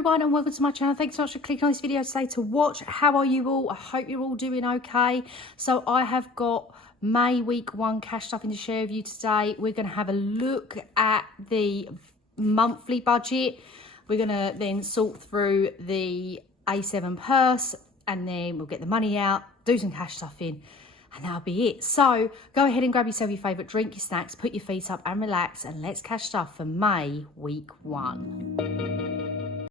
everyone and welcome to my channel. Thanks so much for clicking on this video today to watch. How are you all? I hope you're all doing okay. So I have got May week 1 cash stuffing to share with you today. We're going to have a look at the monthly budget. We're going to then sort through the A7 purse and then we'll get the money out, do some cash stuffing, and that'll be it. So go ahead and grab yourself your favourite drink, your snacks, put your feet up and relax, and let's cash stuff for May week 1.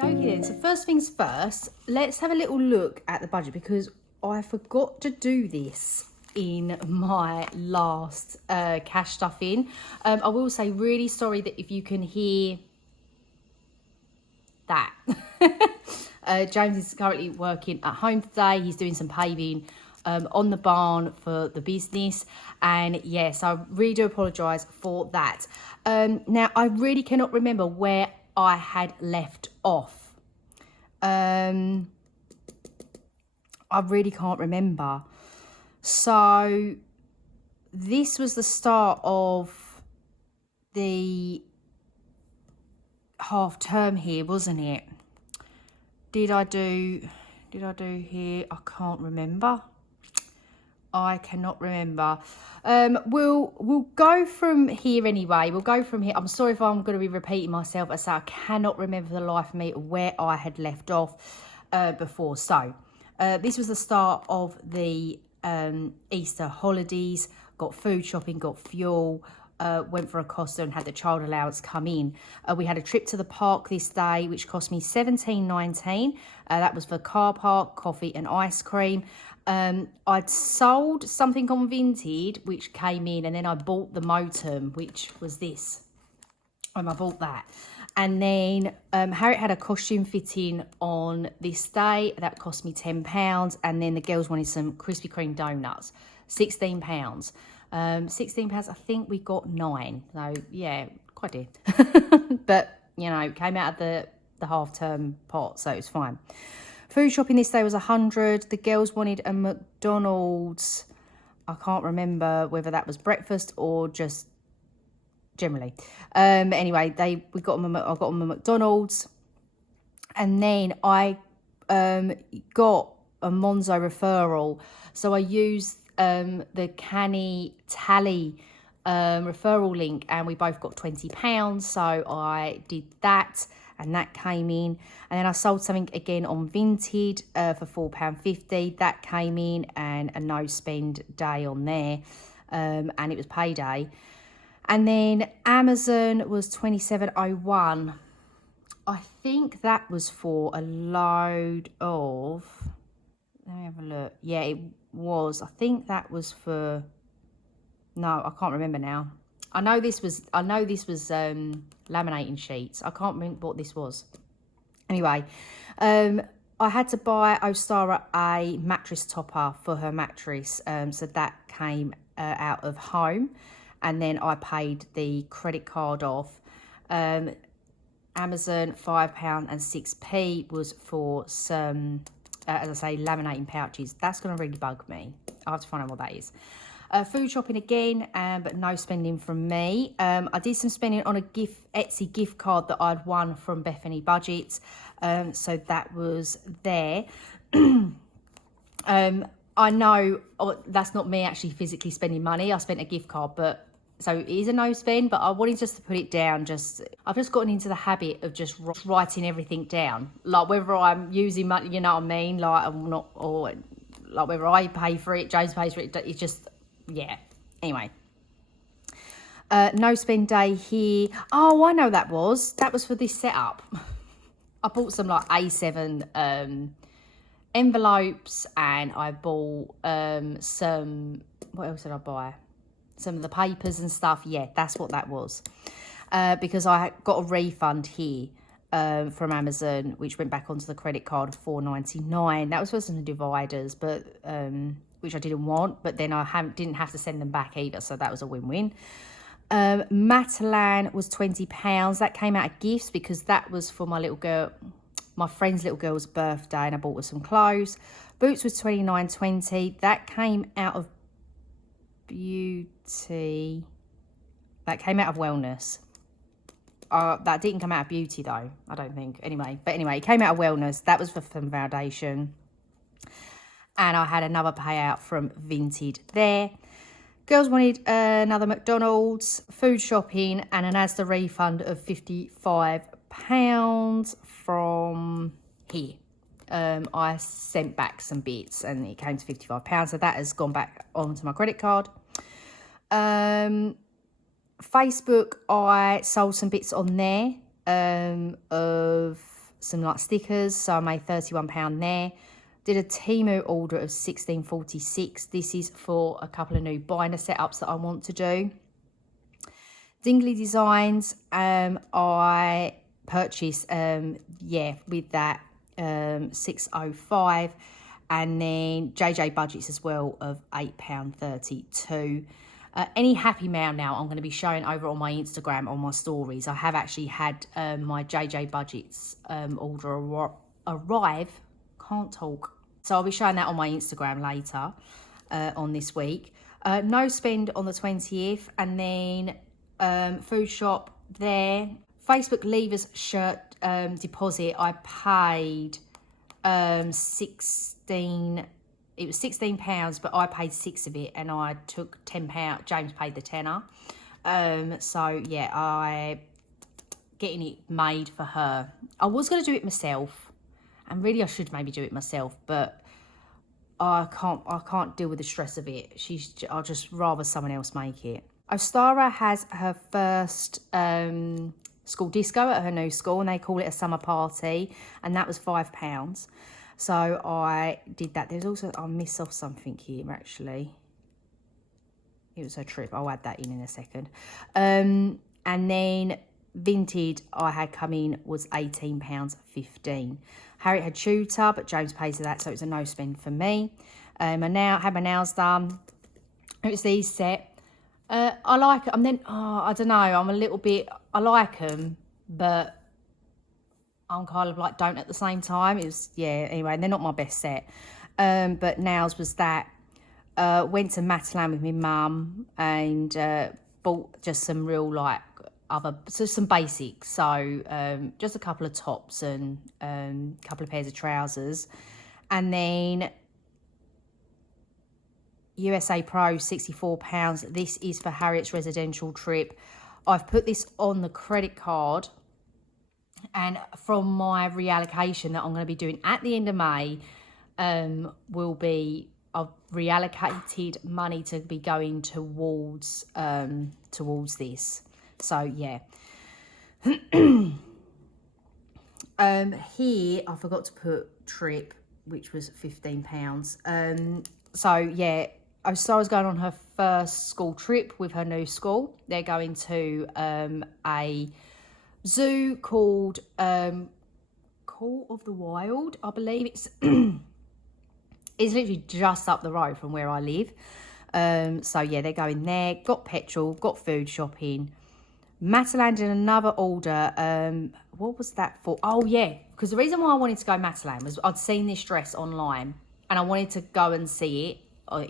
Okay then, so first things first, let's have a little look at the budget because I forgot to do this in my last cash stuffing. I will say really sorry that if you can hear that. James is currently working at home today. He's doing some paving on the barn for the business, and yes, I really do apologise for that. Now I really cannot remember where I had left off. I really can't remember. So this was the start of the half term here, wasn't it? Did I do here? I can't remember. I cannot remember. We'll go from here anyway. We'll go from here. I'm sorry if I'm going to be repeating myself. I say I cannot remember for the life of me where I had left off before. So this was the start of the Easter holidays. Got food shopping, got fuel. Went for a Costa and had the child allowance come in. We had a trip to the park this day, which cost me $17.19. That was for car park, coffee and ice cream. I'd sold something on Vinted, which came in, and then I bought the modem, which was this. I bought that. And then Harriet had a costume fitting on this day. That cost me £10. And then the girls wanted some Krispy Kreme donuts, £16. £16, I think we got 9. So yeah, quite did. But you know, came out of the half term pot, so it's fine. Food shopping this day was 100. The girls wanted a McDonald's. I can't remember whether that was breakfast or just generally. Anyway, I got them a McDonald's, and then I got a Monzo referral. So I used the Canny Tally referral link, and we both got £20. So I did that, and that came in. And then I sold something again on Vinted for £4.50. That came in, and a no spend day on there, and it was payday. And then Amazon was $27.01. I think that was for a load of, let me have a look. Yeah, it was. I think that was for, no, I can't remember now. I know this was laminating sheets. I can't remember what this was. Anyway, I had to buy Ostara a mattress topper for her mattress. So that came out of home, and then I paid the credit card off. Amazon £5.06 was for some, as I say, laminating pouches. That's going to really bug me. I have to find out what that is. Food shopping again, but no spending from me. I did some spending on a Etsy gift card that I'd won from Bethany Budgets. So that was there. I know that's not me actually physically spending money. I spent a gift card, but so it is a no spend, but I wanted just to put it down. I've just gotten into the habit of just writing everything down, like whether I'm using money, you know what I mean, like I'm not, or like whether I pay for it, James pays for it. It's just, yeah. Anyway, no spend day here. Oh, I know that was for this setup. I bought some like A7 envelopes, and I bought some, what else did I buy? Some of the papers and stuff. Yeah, that's what that was. Because I got a refund here from Amazon, which went back onto the credit card of $4.99. That was for some dividers, but which I didn't want. But then I didn't have to send them back either, so that was a win-win. Matalan was £20. That came out of gifts because that was for my little girl, my friend's little girl's birthday, and I bought her some clothes. Boots was $29.20. That came out of beauty. That came out of wellness. That didn't come out of beauty though, I don't think. Anyway, it came out of wellness. That was for some foundation. And I had another payout from Vinted there. Girls wanted another McDonald's, food shopping, and an Asda refund of £55 from here. I sent back some bits and it came to £55. So that has gone back onto my credit card. Facebook, I sold some bits on there of some like stickers. So I made £31 there. Did a Temu order of $16.46. This is for a couple of new binder setups that I want to do. Dingly Designs, I purchased, with that, 605, and then JJ Budgets as well of £8.32. Any Happy Mail now I'm going to be showing over on my Instagram on my stories. I have actually had my JJ Budgets order arrive. Can't talk. So I'll be showing that on my Instagram later on this week. No spend on the 20th, and then food shop there. Facebook Leavers shirt deposit, I paid 16. It was £16, but I paid 6 of it, and I took £10. James paid the tenner. So yeah, I getting it made for her. I was going to do it myself, and really I should maybe do it myself, but I can't deal with the stress of it. I'll just rather someone else make it. Ostara has her first school disco at her new school, and they call it a summer party, and that was £5. So I did that. There's also, I'll miss off something here actually. It was her trip. I'll add that in a second. And then Vinted I had come in was £18.15. Harriet had tutor, but James pays for that, so it was a no spend for me. I had my nails done. It was these set. I like them. Then I don't know. I'm a little bit. I like them, but I'm kind of like don't at the same time. It was Anyway, they're not my best set. But nails was that. Went to Matalan with my mum and bought just some real some basics. So just a couple of tops and a couple of pairs of trousers, and then USA Pro £64. This is for Harriet's residential trip. I've put this on the credit card, and from my reallocation that I'm going to be doing at the end of May, I've reallocated money to be going towards this. So yeah. Here I forgot to put trip, which was £15. So yeah, Sarah's going on her first school trip with her new school. They're going to a zoo called Call of the Wild, I believe. It's it's literally just up the road from where I live. So yeah, they're going there. Got petrol, got food shopping. Matalan did another order. What was that for? Oh yeah, because the reason why I wanted to go Matalan was I'd seen this dress online and I wanted to go and see it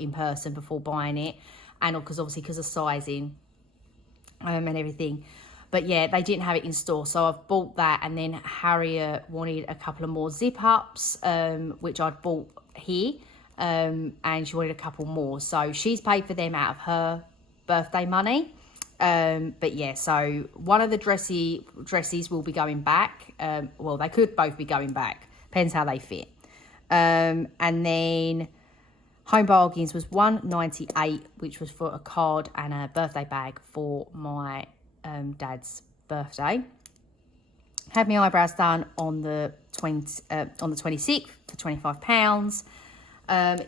in person before buying it, and because of sizing and everything. But yeah, they didn't have it in store, so I've bought that. And then Harriet wanted a couple of more zip ups, which I'd bought here, and she wanted a couple more, so she's paid for them out of her birthday money. But yeah, so one of the dresses will be going back. Well, they could both be going back, depends how they fit. And then Home Bargains was $1.98, which was for a card and a birthday bag for my dad's birthday. Had my eyebrows done on the 26th for £25.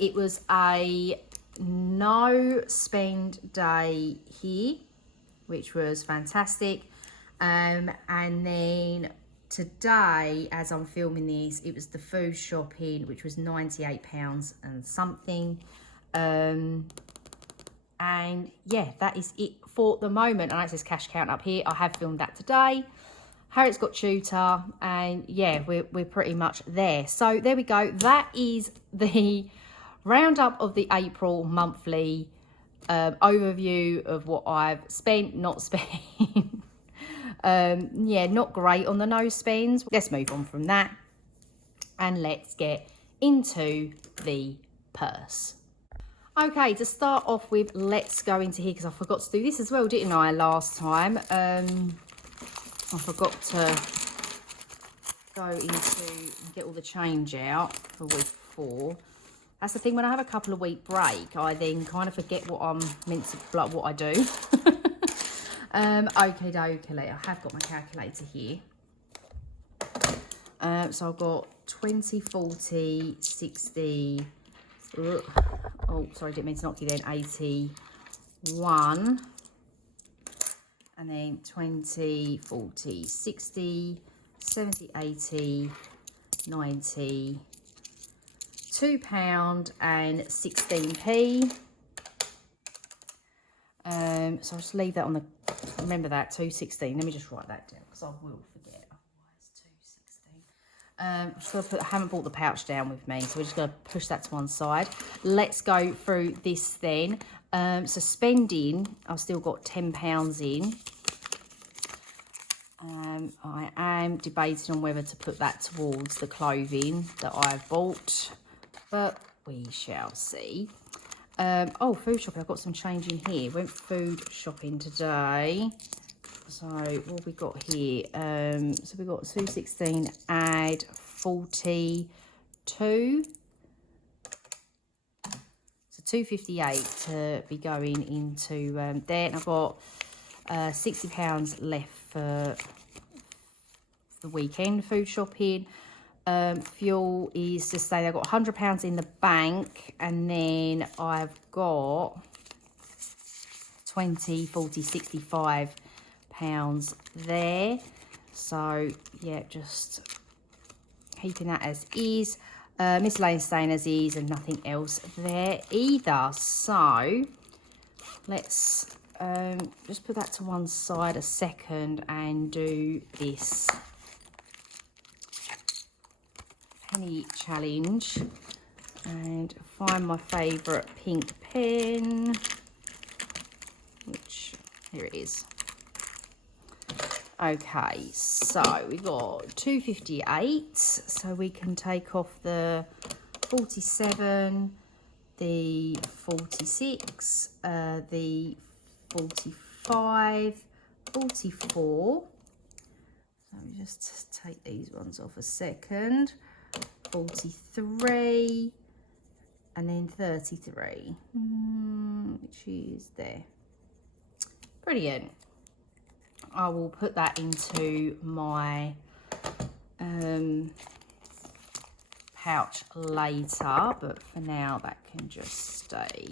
It was a no spend day here, which was fantastic. And then today, as I'm filming this, it was the food shopping, which was £98 and something. And yeah, that is it for the moment. And it says cash count up here. I have filmed that today. Harriet's got tutor, and yeah, we're pretty much there. So there we go. That is the roundup of the April monthly overview of what I've spent, not spent. Yeah, not great on the nose spends. Let's move on from that and let's get into the purse. Okay, to start off with, let's go into here because I forgot to do this as well, didn't I, last time? I forgot to go into and get all the change out for week 4. That's the thing, when I have a couple of week break, I then kind of forget what I'm meant to, like what I do. Okay, I have got my calculator here. So I've got 20, 40, 60, oh, sorry, didn't mean to knock you then, 81, and then 20, 40, 60, 70, 80, 90, £2 and 16p. So I'll just leave that on the, remember that, 216. Let me just write that down because I will forget. Otherwise, 216. I haven't brought the pouch down with me, so we're just going to push that to one side. Let's go through this then. So spending, I've still got £10 in. I am debating on whether to put that towards the clothing that I've bought, but we shall see. Oh, food shopping, I've got some change in here. Went food shopping today. So what have we got here? So we got 216, add 42. So 258 to be going into there. And I've got £60 left for the weekend food shopping. Fuel is just saying I've got £100 in the bank, and then I've got 20, 40, 65 pounds there. So yeah, just keeping that as is. Miscellaneous staying as is, and nothing else there either. So let's just put that to one side a second and do this penny challenge and find my favourite pink pen, which, here it is. Okay, so we've got 258, so we can take off the 47, the 46, the 45, 44. So let me just take these ones off a second. 43, and then 33, which is there. Brilliant. I will put that into my pouch later, but for now that can just stay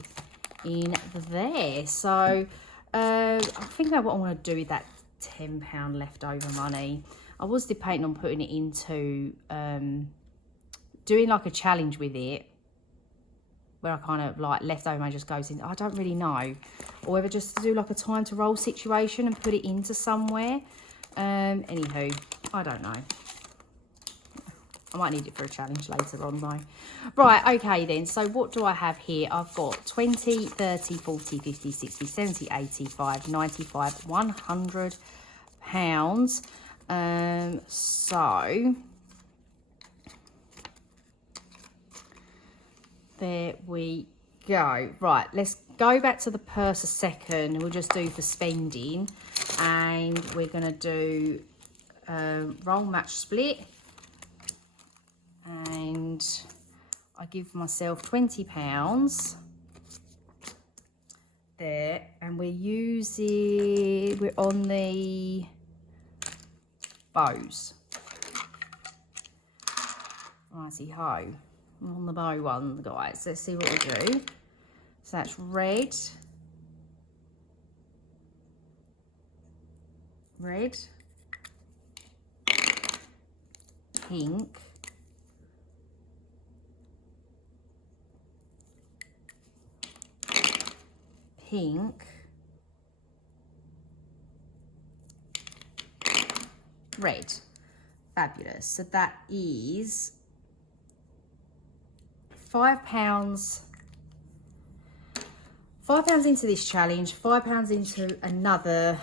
in there. So I think that what I want to do with that £10 leftover money, I was debating on putting it into doing like a challenge with it, where I kind of like leftover money just goes in. I don't really know, or whether just to do like a time to roll situation and put it into somewhere. Anywho, I don't know. I might need it for a challenge later on though. Right, okay then. So what do I have here? I've got 20, 30, 40, 50, 60, 70, 85, 95, £100. So there we go. Right, let's go back to the purse a second. We'll just do for spending, and we're going to do roll match split, and I give myself £20 there, and we're on the bows. Righty ho. I'm on the bow one, guys. Let's see what we do. So that's red, pink, red. Fabulous. So that is £5 into this challenge, £5 into another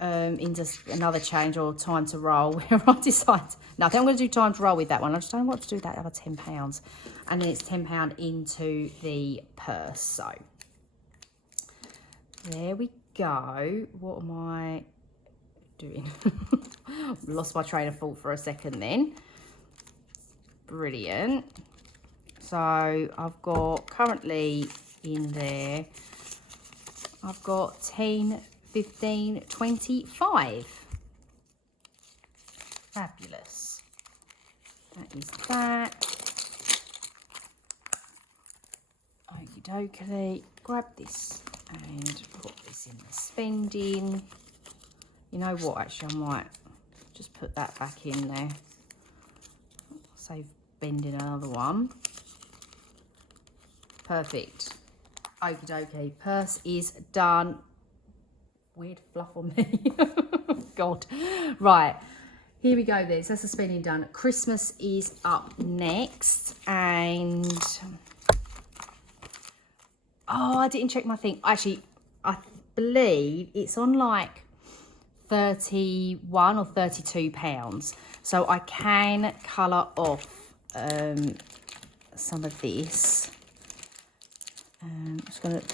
into another change or time to roll where I decide, no, I think I'm going to do time to roll with that one. I just don't know what to do with that other £10. And then it's £10 into the purse. So there we go. What am I doing? Lost my train of thought for a second then. Brilliant. So I've got currently in there, I've got 10, 15, 25. Fabulous. That is that. Okie dokie. Grab this and put this in the spending. You know what, actually I might just put that back in there. Save bending another one. Perfect. Okie dokie. Purse is done. Weird fluff on me. God. Right. Here we go then. So that's the spending done. Christmas is up next. And oh, I didn't check my thing. Actually, I believe it's on like 31 or 32 pounds. So I can colour off some of this. I'm just going to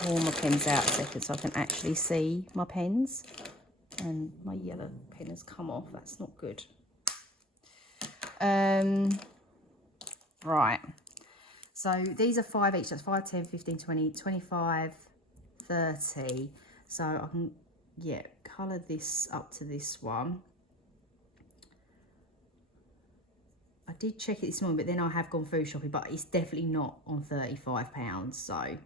pull my pens out a second so I can actually see my pens. And my yellow pen has come off. That's not good. Right. So these are 5 each. That's 5, 10, 15, 20, 25, 30. So I can, yeah, colour this up to this one. I did check it this morning, but then I have gone food shopping, but it's definitely not on £35. So I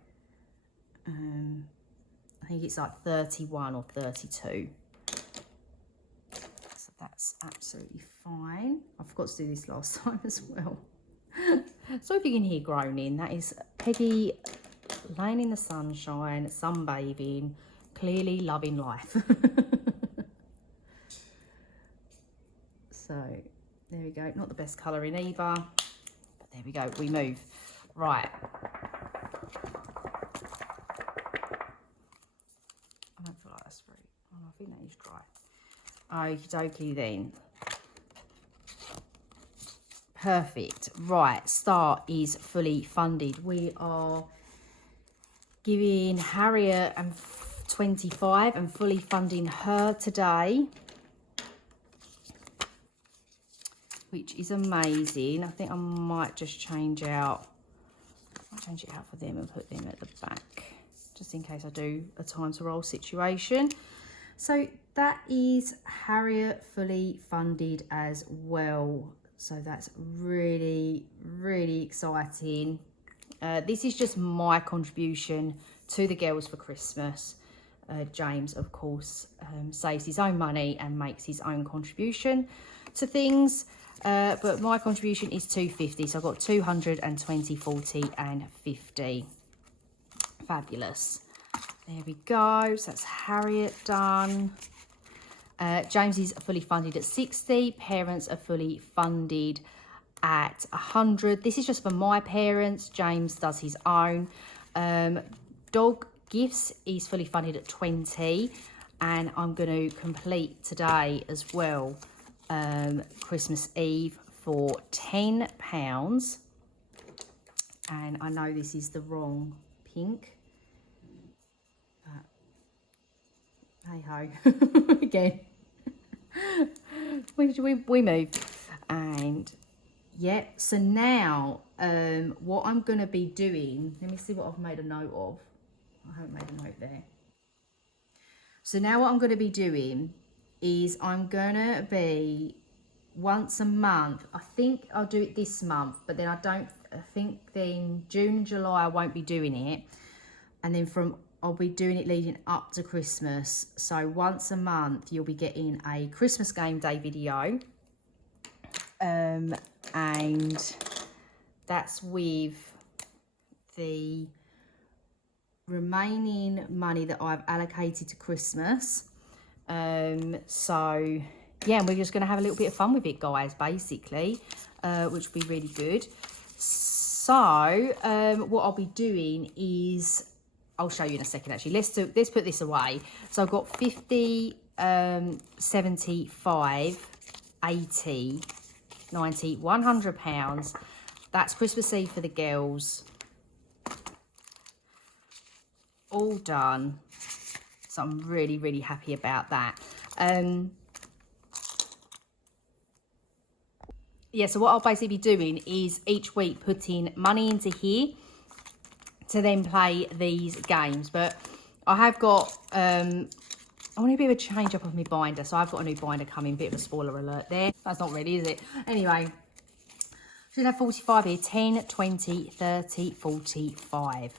think it's like 31 or 32. So that's absolutely fine. I forgot to do this last time as well. So if you can hear groaning, that is Peggy laying in the sunshine, sunbathing, clearly loving life. So there we go. Not the best colouring either, but there we go. We move. Right. I don't feel like that's very, oh, I think that is dry. Okie dokie then. Perfect. Right, Start is fully funded. We are giving Harriet 25 and fully funding her today, which is amazing. I think I might just change out, I'll change it out for them and put them at the back, just in case I do a time to roll situation. So that is Harriet fully funded as well. So that's really, really exciting. This is just my contribution to the girls for Christmas. James, of course, saves his own money and makes his own contribution to things. But my contribution is £250. So I've got 220, 40 and 50. Fabulous. There we go. So that's Harriet done. James is fully funded at 60. Parents are fully funded at 100. This is just for my parents. James does his own. Dog gifts is fully funded at 20. And I'm going to complete today as well, Christmas Eve for £10. And I know this is the wrong pink. Hey ho. Again. we move. And yeah, so now what I'm going to be doing, let me see what I've made a note of. I haven't made a note there. So now what I'm going to be doing is I'm going to be once a month. I think I'll do it this month, but then I think then June and July I won't be doing it. And then I'll be doing it leading up to Christmas. So once a month, you'll be getting a Christmas game day video. And that's with the remaining money that I've allocated to Christmas. So yeah, and we're just going to have a little bit of fun with it, guys, basically, which will be really good. So what I'll be doing is I'll show you in a second actually. Let's put this away. So I've got 50, 75, 80, 90, 100 pounds. That's Christmas Eve for the girls. All done. So I'm really, really happy about that. Yeah, so what I'll basically be doing is each week putting money into here to then play these games. But I have got, I want a bit of a change up of my binder. So I've got a new binder coming, bit of a spoiler alert there. That's not really, is it? Anyway, should have 45 here, 10, 20, 30, 45.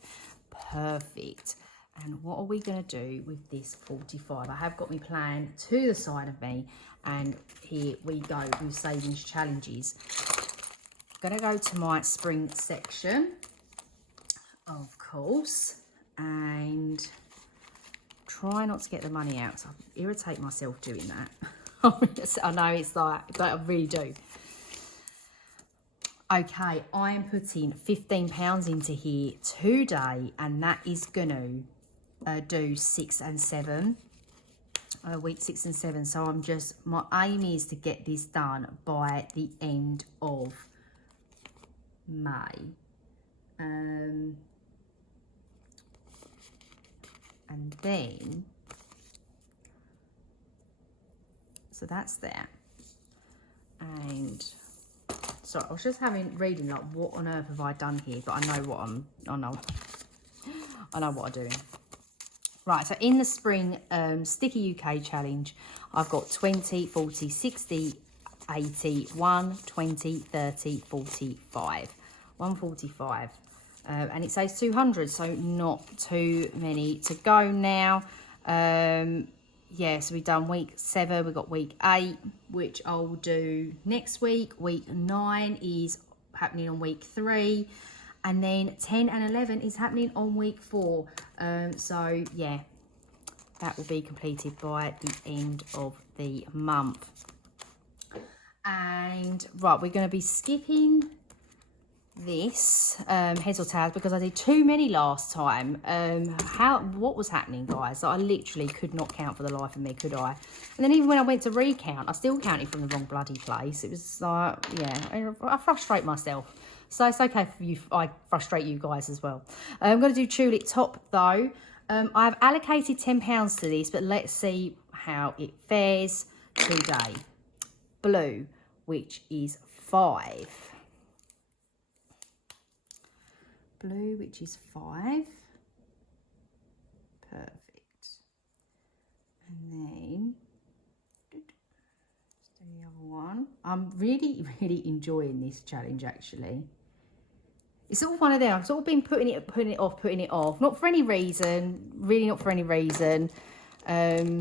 Perfect. And what are we going to do with this 45? I have got my plan to the side of me. And here we go with savings challenges. I'm going to go to my spring section, of course, and try not to get the money out. So I irritate myself doing that. I know it's like, but I really do. Okay, I am putting £15 into here today, and that is going to do 6 and 7. Week 6 and 7. So I'm just, my aim is to get this done by the end of May. And then, so that's that. And so I was just reading like, what on earth have I done here? But I know what I know what I'm doing. Right, so in the spring Sticky UK challenge, I've got 20, 40, 60, 80, 1, 20, 30, 45. 145. And it says 200, so not too many to go now. Yeah, so we've done week 7, we've got week 8, which I'll do next week. Week 9 is happening on week 3. And then 10 and 11 is happening on week 4. So, yeah, that will be completed by the end of the month. And, right, we're going to be skipping this heads or tails because I did too many last time. What was happening, guys? I literally could not count for the life of me, could I? And then even when I went to recount, I still counted from the wrong bloody place. It was like, yeah, I frustrate myself. So it's okay for you, I frustrate you guys as well. I'm going to do tulip top though. I've allocated £10 to this, but let's see how it fares today. Blue, which is 5. Blue, which is 5. Perfect. And then, let's do the other one. I'm really, really enjoying this challenge actually. It's sort of one of them. I've sort of been putting it off. Not for any reason. Really not for any reason. But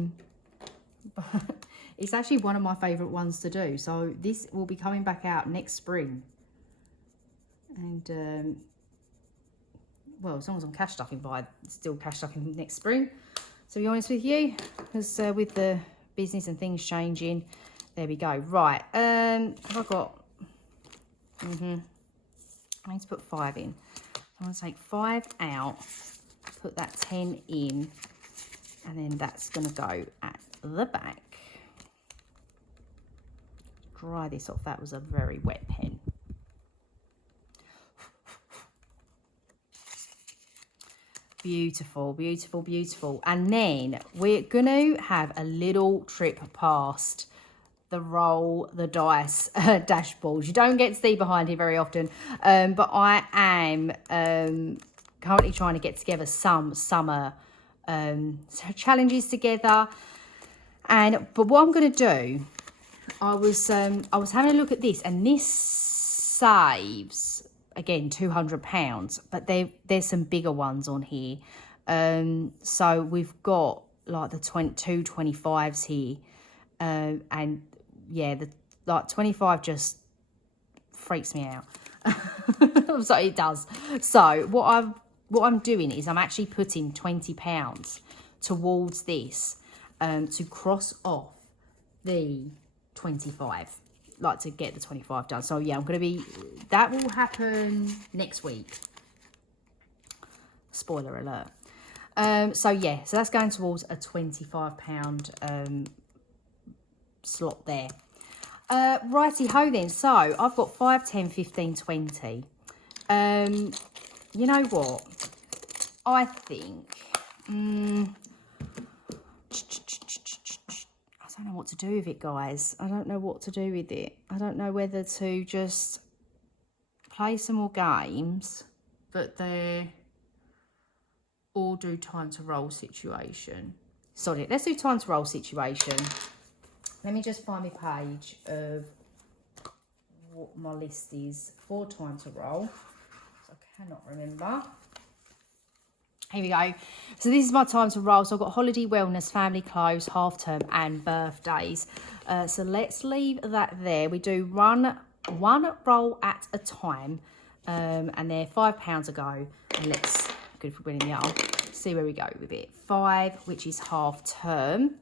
it's actually one of my favourite ones to do. So this will be coming back out next spring. And, well, as long as I'm cash stuffing still cash stuffing next spring. To be honest with you. Because with the business and things changing. There we go. Right. Have I got... I need to put 5 in. I'm going to take 5 out, put that 10 in, and then that's going to go at the back. Dry this off. That was a very wet pen. Beautiful, beautiful, beautiful. And then we're going to have a little trip past the roll the dice dashboards. You don't get to see behind here very often, but I am currently trying to get together some summer challenges together. But what I'm going to do, I was having a look at this, and this saves again £200, but there's some bigger ones on here. So we've got like the 2 25s here, and yeah, the 25 just freaks me out. So it does. So what I'm doing is I'm actually putting £20 towards this to cross off the 25, like to get the 25 done. So yeah, that will happen next week. Spoiler alert. So yeah, so that's going towards a £25 slot there. Righty ho then. So I've got 5, 10, 15, 20. You know what? I think I don't know what to do with it, guys. I don't know what to do with it. I don't know whether to just play some more games, but they're or do time to roll situation. Sorry, let's do time to roll situation. Let me just find my page of what my list is for time to roll. So I cannot remember. Here we go. So this is my time to roll. So I've got holiday, wellness, family clothes, half term and birthdays. So let's leave that there. We do one roll at a time. And they're £5 a go. And let's, good for winning the arm, see where we go with it. 5, which is half term.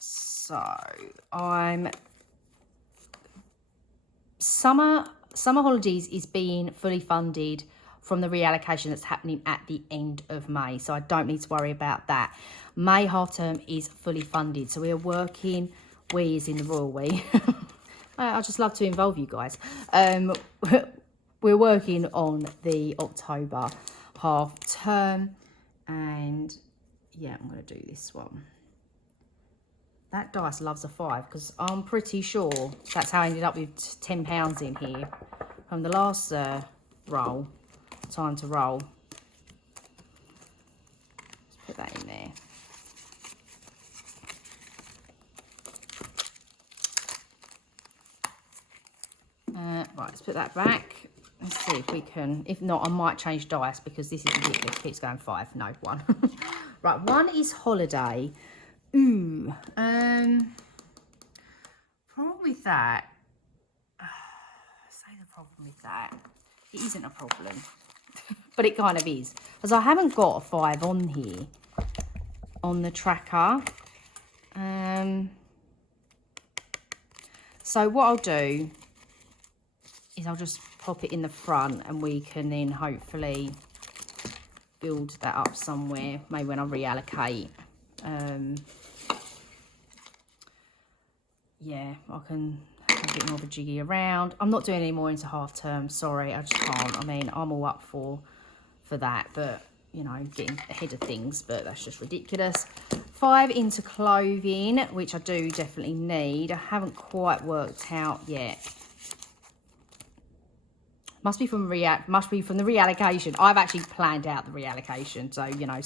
So I'm summer holidays is being fully funded from the reallocation that's happening at the end of May. So I don't need to worry about that. May half term is fully funded. So we are working, we is in the royal we. I just love to involve you guys. We're working on the October half term. And yeah, I'm going to do this one. That dice loves a 5 because I'm pretty sure that's how I ended up with £10 in here from the last roll, time to roll. Let's put that in there. Right, let's put that back. Let's see if we can. If not, I might change dice because this is ridiculous. It keeps going 5. No, 1. Right, 1 is holiday. Ooh, problem with that, say the problem with that, it isn't a problem, but it kind of is, because I haven't got a 5 on here, on the tracker, so what I'll do is I'll just pop it in the front and we can then hopefully build that up somewhere, maybe when I reallocate. Yeah, I can have a bit more of a jiggy around. I'm not doing any more into half term, sorry, I just can't. I mean, I'm all up for that, but you know, getting ahead of things, but that's just ridiculous. 5 into clothing, which I do definitely need. I haven't quite worked out yet. Must be from the reallocation. I've actually planned out the reallocation, so you know.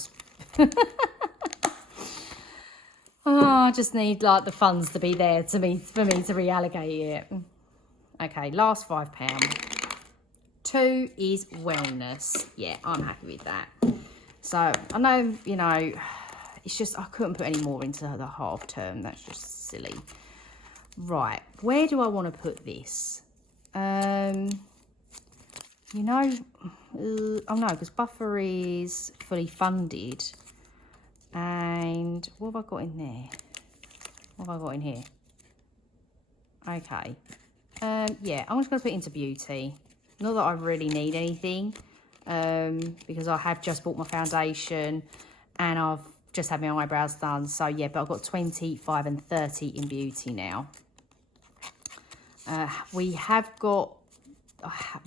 Oh, I just need like the funds to be there for me to reallocate it. Okay, last £5. 2 is wellness. Yeah, I'm happy with that. So I know, you know, it's just I couldn't put any more into the half term. That's just silly. Right, where do I want to put this? You know, oh no, because buffer is fully funded. And what have I got in there? What have I got in here? Okay. Yeah, I'm just going to put it into beauty. Not that I really need anything. Because I have just bought my foundation. And I've just had my eyebrows done. So, yeah, but I've got 25 and 30 in beauty now. We have got...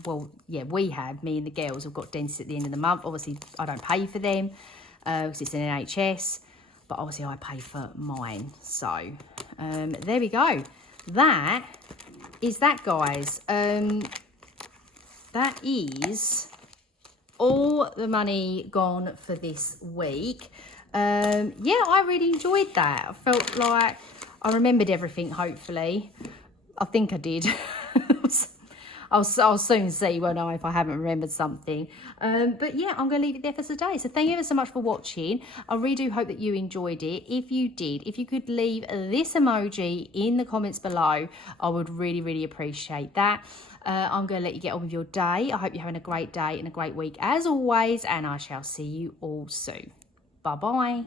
well, yeah, we have. Me and the girls have got dentists at the end of the month. Obviously, I don't pay for them. Because it's an NHS, but obviously I pay for mine. So there we go. That is that, guys. That is all the money gone for this week. Yeah, I really enjoyed that. I felt like I remembered everything, hopefully. I think I did. I'll soon see, won't I, if I haven't remembered something. But yeah, I'm going to leave it there for today. So thank you ever so much for watching. I really do hope that you enjoyed it. If you did, if you could leave this emoji in the comments below, I would really, really appreciate that. I'm going to let you get on with your day. I hope you're having a great day and a great week as always. And I shall see you all soon. Bye-bye.